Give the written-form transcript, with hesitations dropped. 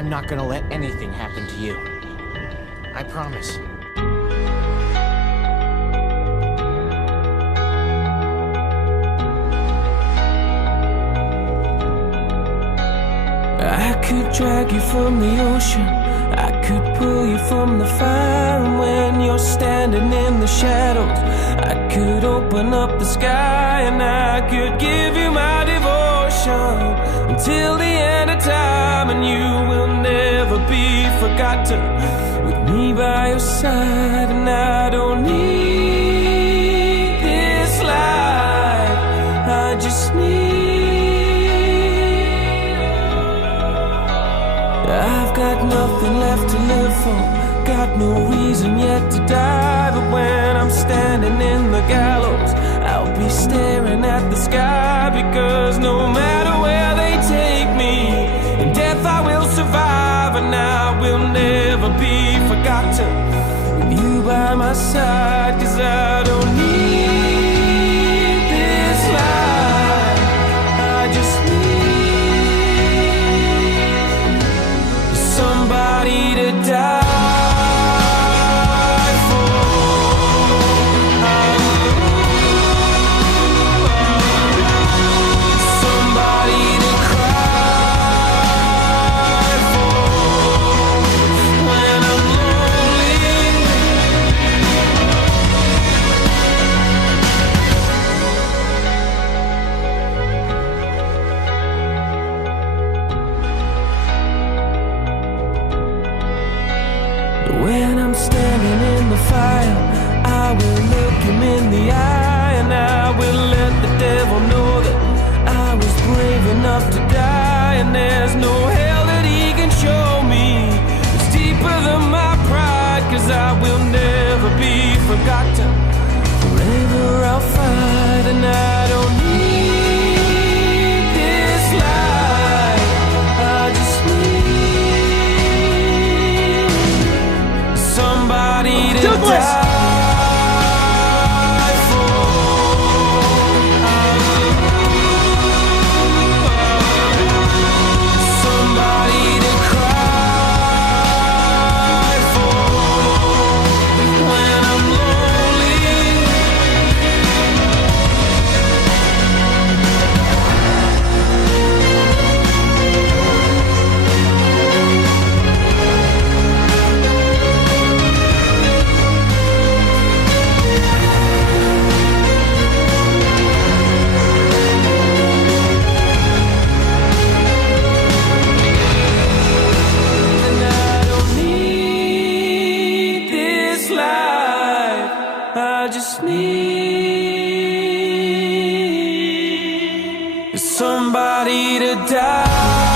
I'm not gonna let anything happen to you. I promise. I could drag you from the ocean, I could pull you from the fire. And when you're standing in the shadows, I could open up the sky. And I could give you my devotion until the end of time. And you will never be forgotten, with me by your side. And I don't need this life, I just need, I've got nothing left to live for, got no reason yet to die. But when I'm standing in the gallows, I'll be staring at the sky. Because no matter where they take me, in death I will survive. And I will never be forgotten, with you by my side. 'Cause I don't need this life, I just need somebody to die for. Somebody to cry for when I'm lonely. When I'm standing in the fire, I will look him in the eye. And I will let the devil know that I was brave enough to die. And there's no hell that he can show me, it's deeper than my pride. 'Cause I will never be forgotten, forever I'll fight. And I don't need this life, I just need somebody to Douglas! die for. Somebody to cry for when I'm lonely. And I don't need this life, I just need somebody to die.